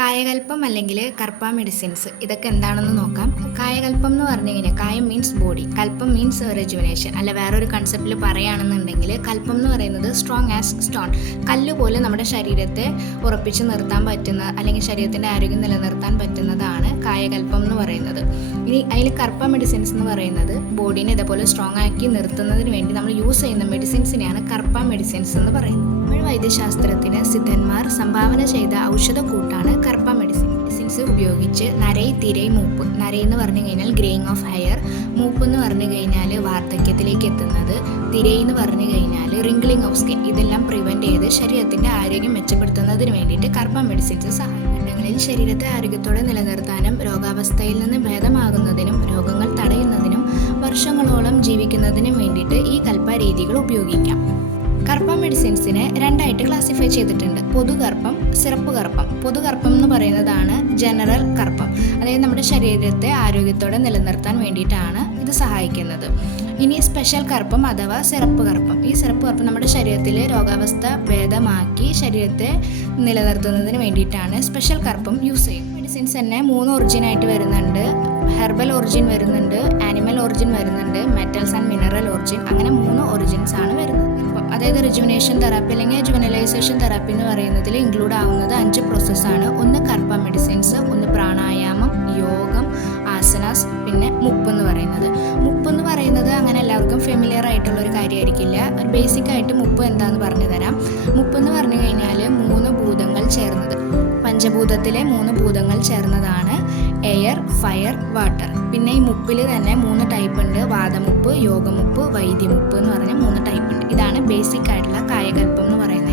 കായകൽപ്പം അല്ലെങ്കിൽ കർപ്പ മെഡിസിൻസ് ഇതൊക്കെ എന്താണെന്ന് നോക്കാം. കായകൽപ്പം എന്ന് പറഞ്ഞു കഴിഞ്ഞാൽ കായം മീൻസ് ബോഡി, കൽപ്പം മീൻസ് റെജുവിനേഷൻ. അല്ല വേറൊരു കൺസെപ്റ്റിൽ പറയുകയാണെന്നുണ്ടെങ്കിൽ കൽപ്പം എന്ന് പറയുന്നത് സ്ട്രോങ് ആസ് സ്റ്റോൺ, കല്ല് പോലെ നമ്മുടെ ശരീരത്തെ ഉറപ്പിച്ച് നിർത്താൻ പറ്റുന്ന അല്ലെങ്കിൽ ശരീരത്തിൻ്റെ ആരോഗ്യം നിലനിർത്താൻ പറ്റുന്നതാണ് കായകൽപ്പം എന്ന് പറയുന്നത്. ഇനി അതിൽ കർപ്പ മെഡിസിൻസ് എന്ന് പറയുന്നത് ബോഡീനെ ഇതേപോലെ സ്ട്രോങ് ആക്കി നിർത്തുന്നതിന് വേണ്ടി നമ്മൾ യൂസ് ചെയ്യുന്ന മെഡിസിൻസിനെയാണ് കർപ്പ മെഡിസിൻസ് എന്ന് പറയുന്നത്. തമിഴ് വൈദ്യശാസ്ത്രത്തിന് സിദ്ധന്മാർ സംഭാവന ചെയ്ത ഔഷധക്കൂട്ടാണ് കർപ്പ മെഡിസിൻസ് ഉപയോഗിച്ച് നരൈ, തിരൈ, മൂപ്പ്. നരൈ എന്ന് പറഞ്ഞു കഴിഞ്ഞാൽ ഗ്രേയിങ് ഓഫ് ഹെയർ, മൂപ്പ് എന്ന് പറഞ്ഞു കഴിഞ്ഞാൽ വാർദ്ധക്യത്തിലേക്ക് എത്തുന്നത്, തിരൈ എന്ന് പറഞ്ഞു കഴിഞ്ഞാൽ റിംഗ്ലിംഗ് ഓഫ് സ്കിൻ. ഇതെല്ലാം പ്രിവെൻറ്റ് ചെയ്ത് ശരീരത്തിൻ്റെ ആരോഗ്യം മെച്ചപ്പെടുത്തുന്നതിന് വേണ്ടിയിട്ട് കർപ്പ മെഡിസിൻസ് സഹായിക്കുന്നുണ്ടെങ്കിൽ ശരീരത്തെ ആരോഗ്യത്തോടെ നിലനിർത്താനും രോഗാവസ്ഥയിൽ നിന്ന് ഭേദമാകുന്നതിനും രോഗങ്ങൾ തടയുന്നതിനും വർഷങ്ങളോളം ജീവിക്കുന്നതിനും വേണ്ടിയിട്ട് ഈ കൽപ്പ രീതികൾ ഉപയോഗിക്കാം. കർപ്പ മെഡിസിൻസിനെ രണ്ടായിട്ട് ക്ലാസിഫൈ ചെയ്തിട്ടുണ്ട്: പൊതുകർപ്പം, സിറപ്പ് കർപ്പം. പൊതുകർപ്പം എന്ന് പറയുന്നതാണ് ജനറൽ കർപ്പം, അതായത് നമ്മുടെ ശരീരത്തെ ആരോഗ്യത്തോടെ നിലനിർത്താൻ വേണ്ടിയിട്ടാണ് ഇത് സഹായിക്കുന്നത്. ഇനി സ്പെഷ്യൽ കർപ്പം അഥവാ സിറപ്പ് കർപ്പം. ഈ സിറപ്പ് കർപ്പം നമ്മുടെ ശരീരത്തിലെ രോഗാവസ്ഥ ഭേദമാക്കി ശരീരത്തെ നിലനിർത്തുന്നതിന് വേണ്ടിയിട്ടാണ് സ്പെഷ്യൽ കർപ്പം യൂസ് ചെയ്യുന്നത്. മെഡിസിൻസ് തന്നെ 3 ഒറിജിനായിട്ട് വരുന്നുണ്ട്: ഹെർബൽ ഒറിജിൻ വരുന്നുണ്ട്, ആനിമൽ ഒറിജിൻ വരുന്നുണ്ട്, മെറ്റൽസ് ആൻഡ് മിനറൽ ഒറിജിൻ. അങ്ങനെ 3 ഒറിജിൻസ് ആണ് വരുന്നത്. അതായത് റിജുവിനേഷൻ തെറാപ്പി അല്ലെങ്കിൽ ജുവനലൈസേഷൻ തെറാപ്പി എന്ന് പറയുന്നതിൽ ഇൻക്ലൂഡ് ആവുന്നത് 5 പ്രോസസ്സാണ്. ഒന്ന് കർപ്പ മെഡിസിൻസ്, ഒന്ന് പ്രാണായാമം, യോഗം, ആസനാസ്, പിന്നെ മുപ്പ് എന്ന് പറയുന്നത്. മുപ്പ് എന്ന് പറയുന്നത് അങ്ങനെ എല്ലാവർക്കും ഫെമിലിയർ ആയിട്ടുള്ള ഒരു കാര്യമായിരിക്കില്ല. ഒരു ബേസിക് ആയിട്ട് മുപ്പ് എന്താണെന്ന് പറഞ്ഞു തരാം. മുപ്പ് എന്ന് പറഞ്ഞു കഴിഞ്ഞാൽ 3 ഭൂതങ്ങൾ ചേർന്നത്, പഞ്ചഭൂതത്തിലെ 3 ഭൂതങ്ങൾ ചേർന്നതാണ് എയർ, ഫയർ, വാട്ടർ. പിന്നെ ഈ മുപ്പിൽ തന്നെ 3 ടൈപ്പ് ഉണ്ട്: വാദമുപ്പ്, യോഗമുപ്പ്, വൈദ്യമുപ്പ് എന്ന് പറഞ്ഞ 3 ടൈപ്പ് ഉണ്ട്. ഇതാണ് ബേസിക് ആയിട്ടുള്ള കായകൽപ്പം എന്ന് പറയുന്നത്.